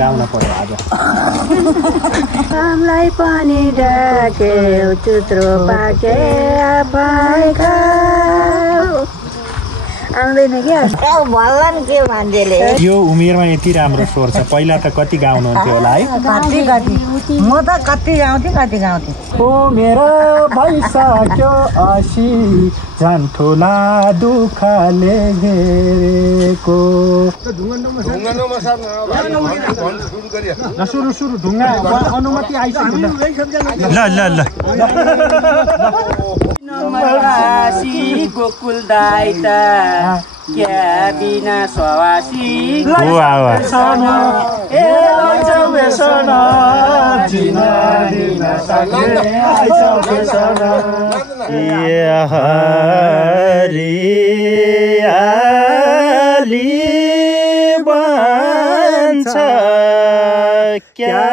गाउन पर्यो आज हामीलाई पनि डाक्यो चुत्रो पाके आफैका आउँदैन क्या भल्ला नि के मान्छेले यो उमेरमा यति राम्रो स्वर छ पहिला त कति गाउनुहुन्थ्यो होला है म त कति गाउँथे ओ मेरो भइसक्यो असी झन् ठुला दुःखले घेरेको सुरु ढुङ्गा अनुमति आइसक्यो ल नमरासी गोकुल दाइता क्या बिना सवासी क्या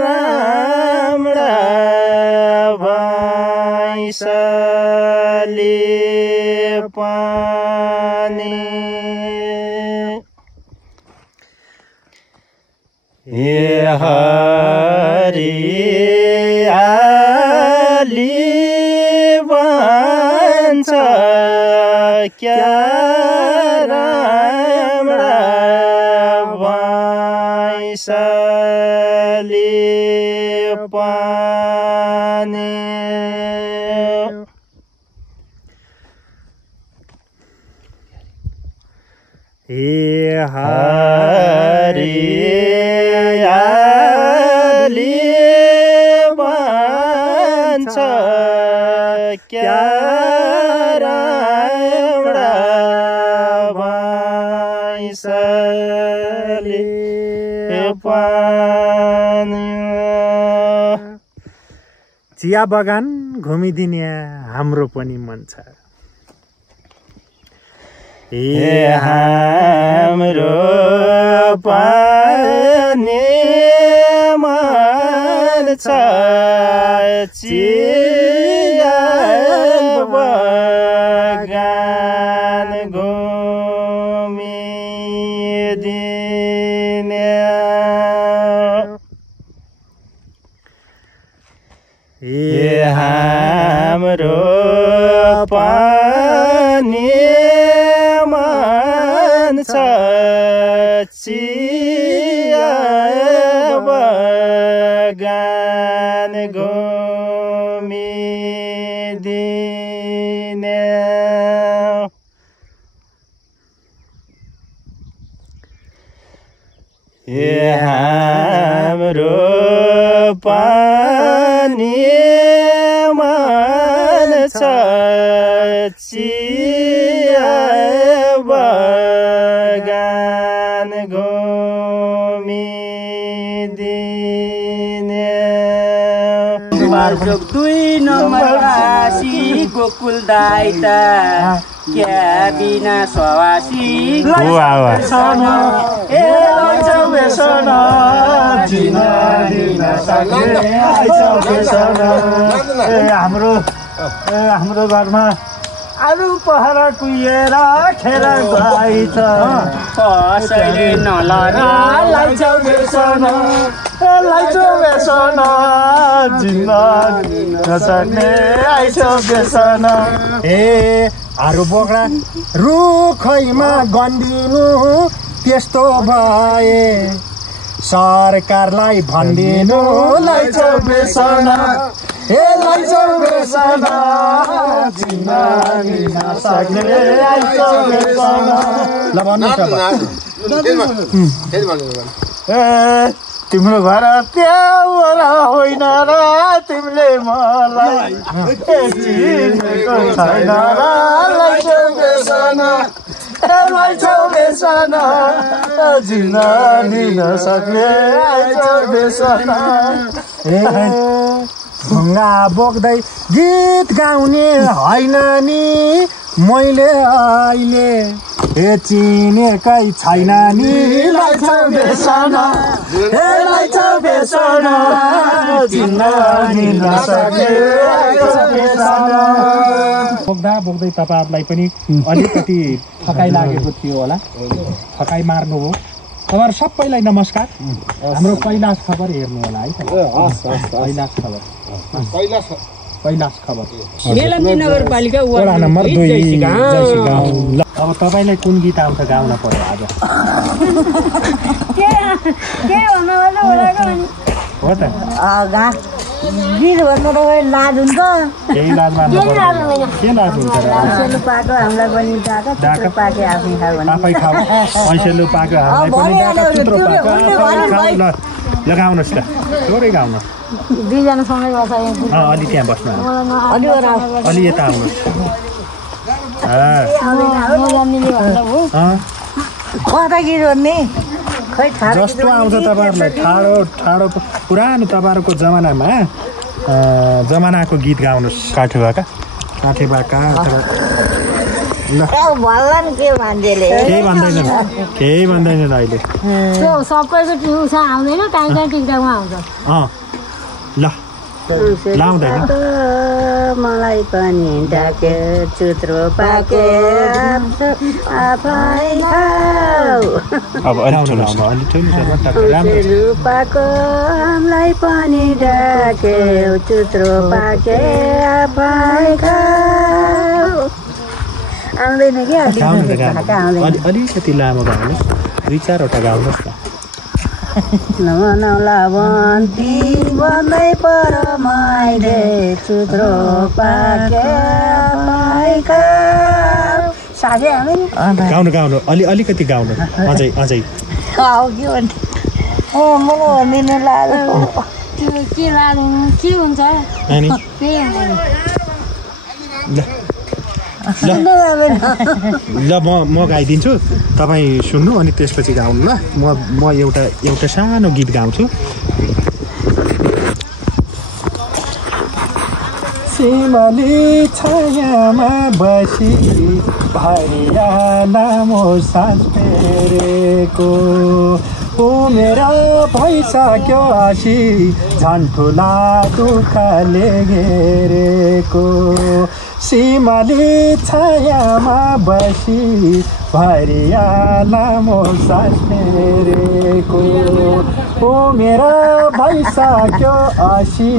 राम्रा भैँसले पानी हरियाली भन्छ क्या राम्रा भैँसले पानी हरियाली भन्छ क्या राम्रा भैँसले पानी चिया बगान घुमिदिने हाम्रो पनि मन छ हाम्रो पनि मन छ चिया बगान घुमिदिने हाम्रो पनि मन छ चिया बगान घुमिदिने हाम्रो पनि मन छ चिया बगान घुमिदिने दुई नम्बर राशि गोकुल दाइता क्या बिना सवासी हाम्रो घरमा आलु पहरा कुहिएर खेर गई छ कसैले नलरा लाइछौ बेसन जिन्दगी नसक्ने आइछौ बेसन ए आरु बोक्रा रुखैमा गन्दिनु त्यस्तो भए सरकारलाई भनिदिनु लाइछौ बेसन ए लाइछौ बेसन जिन्दगी नसक्ने आइछौ बेसन ल भन्नु ए तिम्रो घर त्यहाँ होइन र तिमीले मलाई चिनेको छैन र लाइछौ बेसन जिन्दगी नसक्ने आइछौ बेसन ढुङ्गा बोक्दै गीत गाउने होइन नि मैले अहिले ए चिनेकै छैन नि लाइछौ बेसन जिन्दगी नसक्ने बोक्दा बोक्दै तपाईँहरूलाई पनि अलिकति थकाइ लागेको थियो होला थकाइ मार्नु हो तपाईहरु सबैलाई नमस्कार। हाम्रो कैलाश खबर हेर्नु होला है त। कैलाश खबर। कैलाश खबर। मेलम्ची नगरपालिका वडा नम्बर 2 जयसिंहगाउँ। ल अब तपाईलाई कुन गीत आउँछ गाउन पर्यो आज? हो त गीत भन्नु त लाज हुन्छ। केही लाज मान्नु पर्दैन। के लाज हुन्छ र? पैसेलु पाएको हामीलाई पनि डाका चित्र पाके आफै खाऊ भने आफै खाऊ। पैसेलु पाएको हामीलाई पनि डाका चित्र पाएको आफै खाऊ। ल लगाउनुस् त थोरै गाउनु। दुईजना सँगै बस्छ। अलि त्यहाँ बस्नु। अलि यता आउनु। कता गीत भन्ने खै जस्तो आउँछ तपाईँहरूलाई ठाडो पुरानो तपाईँहरूको जमानाको गीत गाउनुहोस्। काठे बाका ल भल्लान् के मान्छेले केही भन्दैनन् अहिले। त्यो सबैको टिउसा आउँदैन, काहीँ काहीँ टिकटकमा आउँछ। ल लाउँदैन। मलाई पनि डाक्यो चुत्रो पाके आफै खाऊ। अब अलि ठुलो पाको हामीलाई पनि डाक्यो चुत्रो पाके आफै खाऊ। आउँदैन क्या अलिकति लामो गाउनुहोस्। 2-4वटा गाउनुहोस् न। नमनौला भन्ती भन्दै पर मैले चुत्रो पाके साझै गाउनु अलिकति गाउनु। अझै के भन्थ्यो मलाई भन्दिनँ लाज। त्यो के लानु के हुन्छ त्यही हुँदैन। ल म गाइदिन्छु, तपाईँ सुन्नु अनि त्यसपछि गाउनु। ल म एउटा सानो गीत गाउँछु। सिमली छायामा बसी भारिया लामो सास फेरेको मेरा भइसक्यो आसी झन् ठुला दुःखले घेरेको। सिमली छायामा बसी भरिया लामो सास फेरेको मेरा भइसक्यो आसी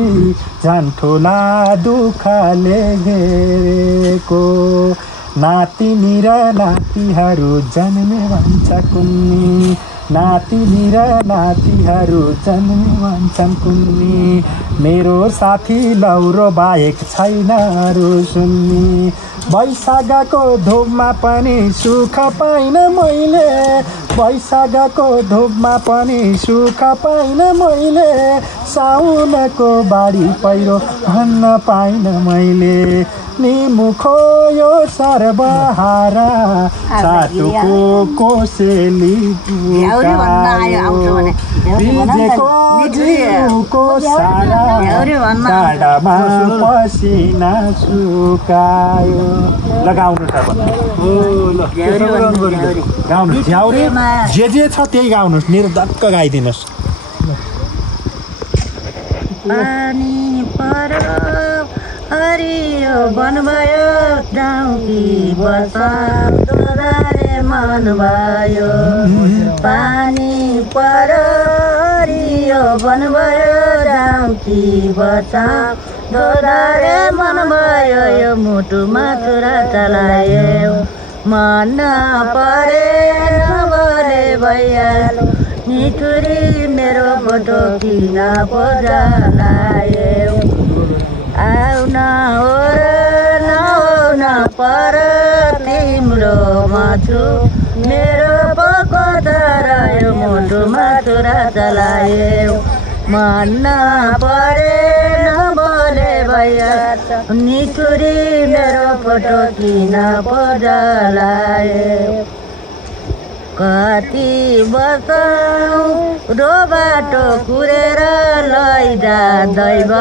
झन् ठुला दुःखले घेरेको। नातिनी र नातिहरू जन्मे भन्छ कुन्नी, नातिनी र नातिहरू जन्मे भन्छन् कुन्नी। मेरो साथी लौरो बाहेक छैन अरू सुन्नी। वैशाखको धुपमा पनि सुख पाइन मैले, वैशाखको धुपमा पनि सुख पाइन मैले। साउनको बाढी पहिरो भन्न पाइन मैले। निमुखो यो सर्वहारा साटुको कोसेली भिजेको जिउको सारा टाढामा पसिना सुकायो। लगाउनु छ गाउनु झ्याउरे जे छ त्यही गाउनुहोस्। निर्धक्क गाइदिनुहोस्। पानी परो हरियो वन भयो डाउकी बसाम दोधारे मन भयो। पानी परो हरियो वन भयो डाउकी बसाम दोधारे मन भयो। यो मुटुमा चुरा चलायो मन नपरे नबले भइहाल्यो। निठुरी मेरो फोटो किन बजालायो। आउन हो र नआउन पर तिम्रो माछु मेरो पको रह्यो मुटुमा चुरा चलायो। मन नपरे नबले भइहाल्छ। निठुरी मेरो फोटो किन बजालायो। कति बसाउ रो बाटो कुरेर लैजा दैव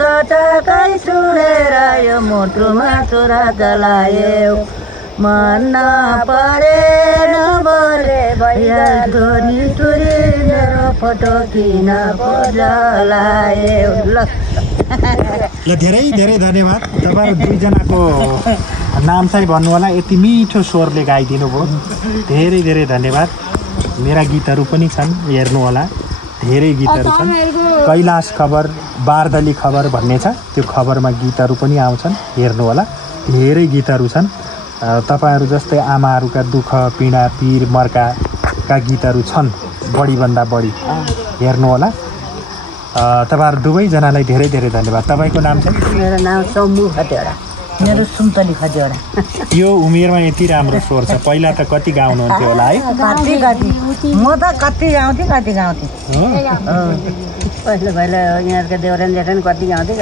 चटकै सुनेर यो मुटुमा चुरा चलायो। मन नपरे नबले भइहाल्यो। निठुरी मेरो फोटो किन बजालायो। ल धेरै धेरै धन्यवाद। तपाईँहरू दुईजनाको नाम चाहिँ भन्नु होला। यति मिठो स्वरले गाइदिनु भयो। धेरै धेरै धन्यवाद। मेरा गीतहरू पनि छन्, हेर्नु होला। धेरै गीतहरू छन्। कैलाश खबर, बारदली खबर भन्ने छ, त्यो खबरमा गीतहरू पनि आउँछन्, हेर्नु होला। धेरै गीतहरू छन्। तपाईहरू जस्तै आमाहरूका दुःख पीडा पीर मर्काका गीतहरू छन्, बढीभन्दा बढी, हेर्नु होला। तपाईहरू दुवैजनालाई धेरै धेरै धन्यवाद। तपाईँको नाम चाहिँ? मेरो नाम सम्मु खतिवडा। मेरो सुन्तली खतिवडा। यो उमेरमा यति राम्रो स्वर छ, पहिला त कति गाउनुहुन्थ्यो होला है? कति म त कति गाउँथेँ पहिला यहाँको देउरान जेठान कति गाउँथे।